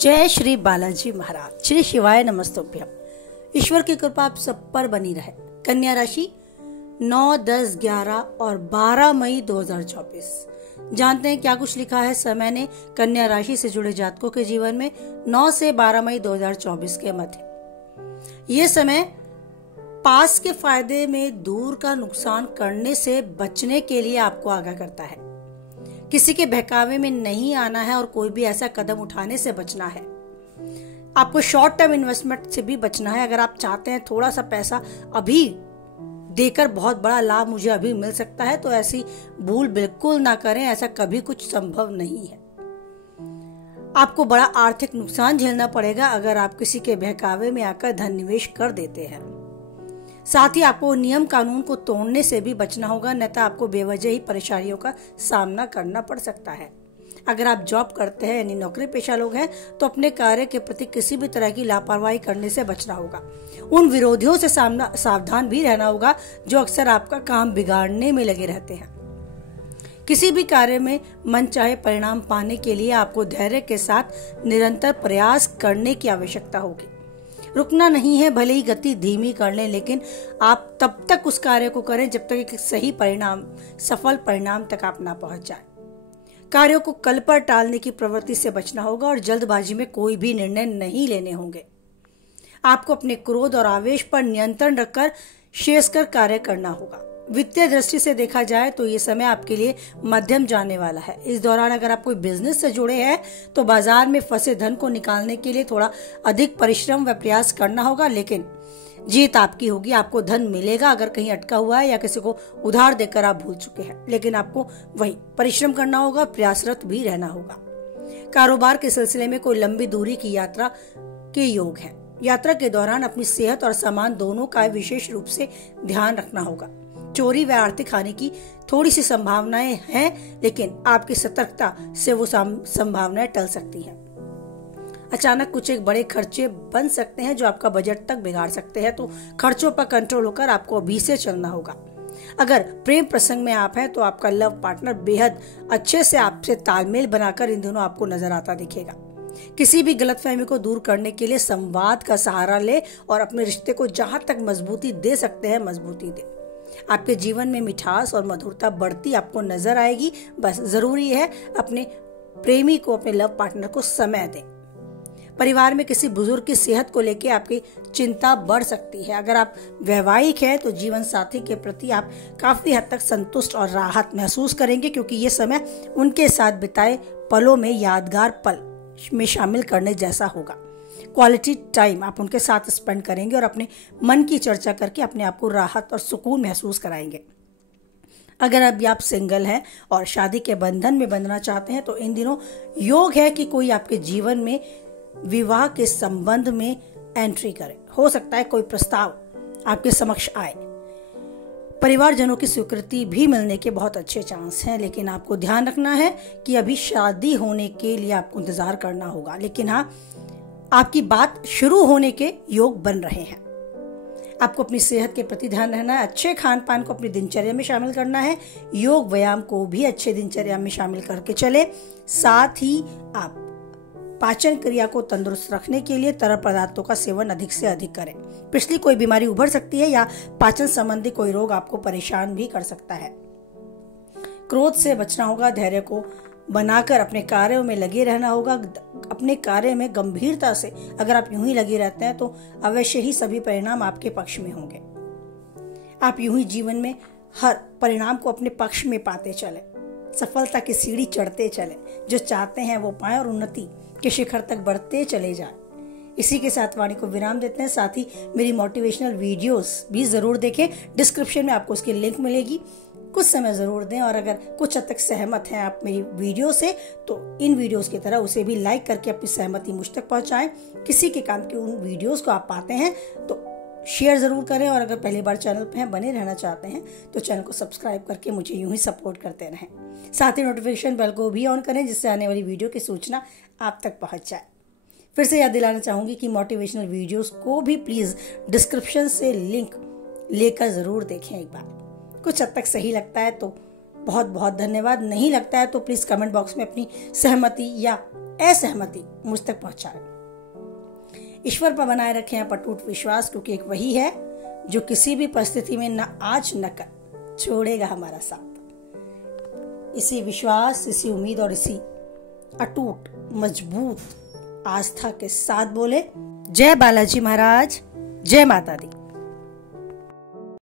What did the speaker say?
जय श्री बालाजी महाराज, श्री शिवाय नमस्तुभ्यम। ईश्वर की कृपा आप सब पर बनी रहे। कन्या राशि 9, 10, 11 और 12 मई 2024। जानते हैं क्या कुछ लिखा है समय ने कन्या राशि से जुड़े जातकों के जीवन में 9 से 12 मई 2024 के मध्य। ये समय पास के फायदे में दूर का नुकसान करने से बचने के लिए आपको आगाह करता है। किसी के बहकावे में नहीं आना है और कोई भी ऐसा कदम उठाने से बचना है। आपको शॉर्ट टर्म इन्वेस्टमेंट से भी बचना है। अगर आप चाहते हैं थोड़ा सा पैसा अभी देकर बहुत बड़ा लाभ मुझे अभी मिल सकता है, तो ऐसी भूल बिल्कुल ना करें। ऐसा कभी कुछ संभव नहीं है। आपको बड़ा आर्थिक नुकसान झेलना पड़ेगा अगर आप किसी के बहकावे में आकर धन निवेश कर देते हैं। साथ ही आपको नियम कानून को तोड़ने से भी बचना होगा, अन्यथा आपको बेवजह ही परेशानियों का सामना करना पड़ सकता है। अगर आप जॉब करते हैं यानी नौकरी पेशा लोग हैं तो अपने कार्य के प्रति किसी भी तरह की लापरवाही करने से बचना होगा। उन विरोधियों से सावधान भी रहना होगा जो अक्सर आपका काम बिगाड़ने में लगे रहते हैं। किसी भी कार्य में मनचाहे परिणाम पाने के लिए आपको धैर्य के साथ निरंतर प्रयास करने की आवश्यकता होगी। रुकना नहीं है, भले ही गति धीमी कर लें, लेकिन आप तब तक उस कार्य को करें जब तक एक सही परिणाम, सफल परिणाम तक आप ना पहुंच जाए। कार्यों को कल पर टालने की प्रवृत्ति से बचना होगा और जल्दबाजी में कोई भी निर्णय नहीं लेने होंगे। आपको अपने क्रोध और आवेश पर नियंत्रण रखकर शेष कर कार्य करना होगा। वित्तीय दृष्टि से देखा जाए तो ये समय आपके लिए मध्यम जाने वाला है। इस दौरान अगर आप कोई बिजनेस से जुड़े हैं तो बाजार में फंसे धन को निकालने के लिए थोड़ा अधिक परिश्रम व प्रयास करना होगा, लेकिन जीत आपकी होगी। आपको धन मिलेगा। अगर कहीं अटका हुआ है या किसी को उधार देकर आप भूल चुके हैं, लेकिन आपको वही परिश्रम करना होगा, प्रयासरत भी रहना होगा। कारोबार के सिलसिले में कोई लंबी दूरी की यात्रा के योग है। यात्रा के दौरान अपनी सेहत और सामान दोनों का विशेष रूप से ध्यान रखना होगा। चोरी व आर्थिक हानि की थोड़ी सी संभावनाएं हैं, लेकिन आपकी सतर्कता से वो संभावनाएं टल सकती हैं। अचानक कुछ एक बड़े खर्चे बन सकते हैं जो आपका बजट तक बिगाड़ सकते हैं, तो खर्चों पर कंट्रोल होकर आपको अभी से चलना होगा। अगर प्रेम प्रसंग में आप हैं तो आपका लव पार्टनर बेहद अच्छे से आपसे तालमेल बनाकर इन दिनों आपको नजर आता दिखेगा। किसी भी गलतफहमी को दूर करने के लिए संवाद का सहारा ले और अपने रिश्ते को जहां तक मजबूती दे सकते हैं मजबूती दे। आपके जीवन में मिठास और मधुरता बढ़ती आपको नजर आएगी। बस जरूरी है अपने प्रेमी को, अपने लव पार्टनर को समय दें। परिवार में किसी बुजुर्ग की सेहत को लेकर आपकी चिंता बढ़ सकती है। अगर आप वैवाहिक हैं तो जीवन साथी के प्रति आप काफी हद तक संतुष्ट और राहत महसूस करेंगे, क्योंकि ये समय उनके साथ बिताए पलों में यादगार पल में शामिल करने जैसा होगा। क्वालिटी टाइम आप उनके साथ स्पेंड करेंगे और अपने मन की चर्चा करके अपने आप को राहत और सुकून महसूस कराएंगे। अगर अभी आप सिंगल हैं और शादी के बंधन में बंधना चाहते हैं तो इन दिनों योग है कि कोई आपके जीवन में विवाह के संबंध में एंट्री करे। हो सकता है कोई प्रस्ताव आपके समक्ष आए। परिवारजनों की स्वीकृति भी मिलने के बहुत अच्छे चांस हैं, लेकिन आपको ध्यान रखना है कि अभी शादी होने के लिए आपको इंतजार करना होगा। लेकिन हाँ, आपकी बात शुरू होने के योग बन रहे हैं। आपको अपनी सेहत के प्रति ध्यान रहना है। अच्छे खान पान को अपनी दिनचर्या में शामिल करना है। योग व्यायाम को भी अच्छे दिनचर्या में शामिल करके चले। साथ ही आप पाचन क्रिया को तंदुरुस्त रखने के लिए तरल पदार्थों का सेवन अधिक से अधिक करें। पिछली कोई बीमारी उभर सकती है या पाचन संबंधी कोई रोग आपको परेशान भी कर सकता है। क्रोध से बचना होगा। धैर्य को बनाकर अपने कार्यों में लगे रहना होगा। अपने कार्य में गंभीरता से अगर आप यूं ही लगे रहते हैं तो अवश्य ही सभी परिणाम आपके पक्ष में होंगे। आप यूं ही जीवन में हर परिणाम को अपने पक्ष में पाते चले, सफलता की सीढ़ी चढ़ते चले। जो चाहते हैं वो पाएं और उन्नति के शिखर तक बढ़ते चले जाएं। इसी के साथ वाणी को विराम देते हैं। साथ ही मेरी मोटिवेशनल वीडियोस भी जरूर देखें। डिस्क्रिप्शन में आपको उसकी लिंक मिलेगी। कुछ समय जरूर दें और अगर कुछ हद तक सहमत हैं आप मेरी वीडियो से तो इन वीडियोस की तरह उसे भी लाइक करके अपनी सहमति मुझ तक पहुंचाएं। किसी के काम की उन वीडियोस को आप पाते हैं तो शेयर जरूर करें और अगर पहली बार चैनल पर बने रहना चाहते हैं तो चैनल को सब्सक्राइब करके मुझे यूं ही सपोर्ट करते रहें। साथ ही नोटिफिकेशन बेल को भी ऑन करें जिससे आने वाली वीडियो की सूचना आप तक पहुंच जाए। फिर से याद दिलाना चाहूंगी कि मोटिवेशनल वीडियोस को भी प्लीज डिस्क्रिप्शन से लिंक लेकर जरूर देखें एक बार। कुछ हद तक सही लगता है तो बहुत बहुत धन्यवाद, नहीं लगता है तो प्लीज कमेंट बॉक्स में अपनी सहमति या असहमति मुझ तक पहुंचाए। ईश्वर पर बनाए रखें आप अटूट विश्वास, क्योंकि एक वही है जो किसी भी परिस्थिति में न आज न कल छोड़ेगा हमारा साथ। इसी विश्वास, इसी उम्मीद और इसी अटूट मजबूत आस्था के साथ बोले जय बालाजी महाराज, जय माता दी।